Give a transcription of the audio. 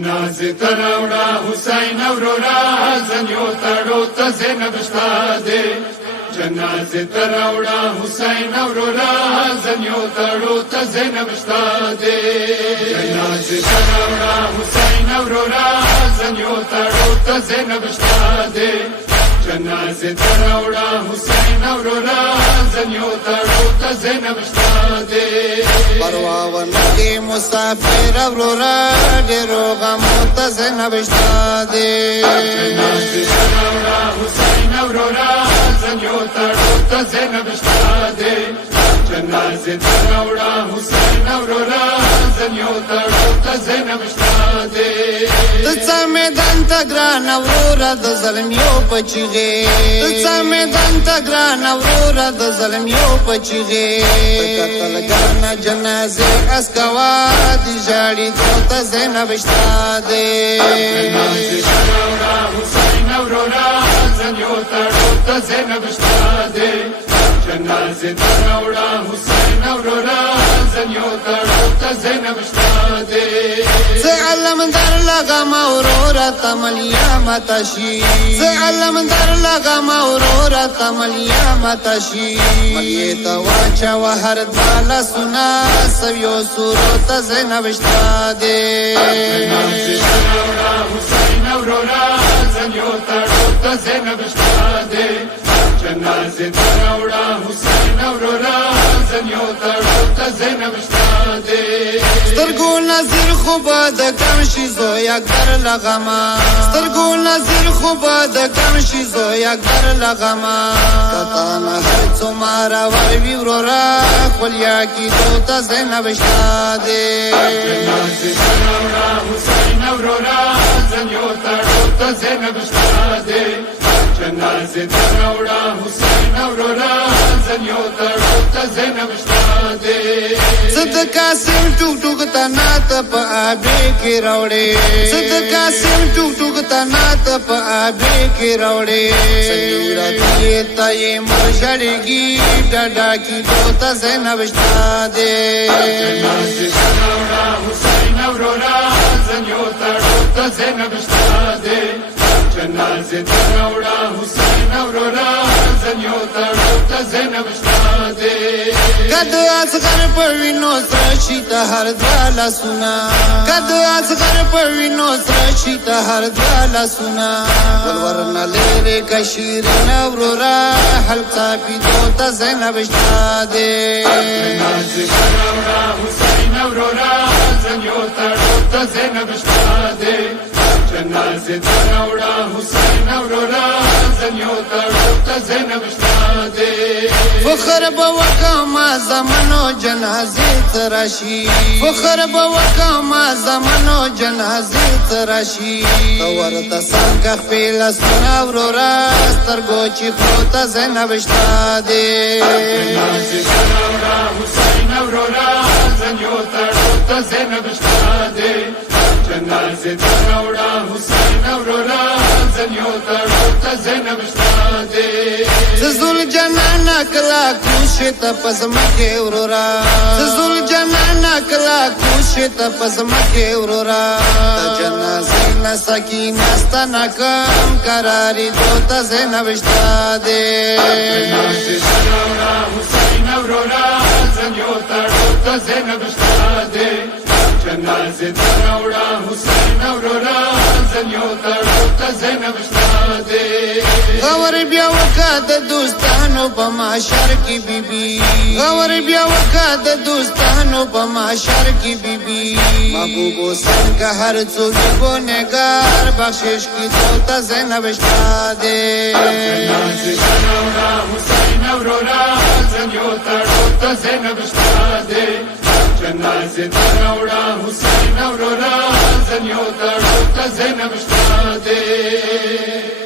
جنازه تراوړه حسین اورورا زنیو تړو ته زینب شتا دے جنازه تراوړه حسین اورورا زنیو تړو ته زینب شتا دے جنازه تراوړه حسین اورورا زنیو تړو ته زینب شتا دے جنازه تراوړه حسین اورورا زنیو تړو ته زینب شتا دے پروا ونګي مسافر اورورا ډېرو غمو ته زینب شتا دے جنازه تراوړه حسین اورورا زنیو تړو ته زینب شتا دے جنازه تراوړه حسین اورورا زنیو تړو ته زینب شتا دے څه میدان ته ګران اورورا د ظلم یو پچیږي څه میدان ته ګران اورورا د ظلم یو پچیږي قتل ګرنا جنازه اسکوا دي جاړي ته زینب شتا دے جنازه تراوړه حسین اورورا زنیو تړو ته زینب شتا دے جنازه تراوړه حسین اورورا زنیو تړو ته زینب شتا دے زه علم در لګم اورورا تملیا متشي زه علم در لګم اورورا تملیا متشي ملي تا واچا وهر دالا سنا سويو صورت زینب شتا دے جنازه تراوړه حسین اورورا زنیو تړو ته زینب شتا دے جنازه تراوړه حسین اورورا زنیو تړو ته زینب شتا دے سترګو نظر خوب د کم شي زویا ګر لغما سترګو نظر خوب د کم شي زویا ګر لغما کتا نه هر څومره ور وی ورورا خولیا کی دوت زینب شتا دے جنازه تراوړه حسین اورورا زنیو تړو ته زینب شتا دے جنازه تراوړه حسین اورورا زنیو تړو ته زینب شتا دے صدقہ سیم ټوک ټوک تنات په ابي کې راوړې صدقہ سیم ټوک ټوک تنات په ابي کې راوړې سیورا دې تای مرشدګي ډډا کې دوت زینب شتا دے جنازه تراوړه حسین اورورا زنیو تړو ته زینب شتا دے جنازه تراوړه حسین اورورا زنیو تړو ته زینب شتا دے کد اصغر پوینو سرشی ته هر دالا سنا کد اصغر پوینو سرشی ته هر دالا سنا ورورنا لری کشیر نورورا حلقا پی دوت زینب شتا دے جنازه تراوړه حسین اورورا زنیو تړو ته زینب شتا دے جنازه تراوړه حسین اورورا زنیو تړو ته زینب شتا دے فخر بوکما زمانو جنازه تراشی فخر بوکما زمانو جنازه تراشی تورت څنګه خپل سنا ورورا سترګو چې خو ته زینب شتا دے جنازه تراوړه حسین اورورا زنیو تړو ته زینب شتا دے جنازه تراوړه حسین اورورا زنیو تړو ته زینب شتا دے زول جنان کلا کوشت پزمکه ورورا زول جنان کلا کوشت پزمکه ورورا جنازه نسکینه ستنه کم قراری دوت زینب شتا دے جنازه تراوړه حسین اورورا زنیو تړو ته زینب شتا دے جنازه تراوړه حسین اورورا زنیو تړو ته زینب شتا دے غور بیا وکا د دوستانو په معاشر کې بیبي غور بیا وکا د دوستانو په معاشر کې بیبي محبوب څنګه هر څوک ګونګار بخشش کې دوت زینب شتا دے جنازه تراوړه حسین اورورا زنیو تړو ته زینب شتا دے جنازه تراوړه حسین اورورا زنیو تړو ته زینب شتا دے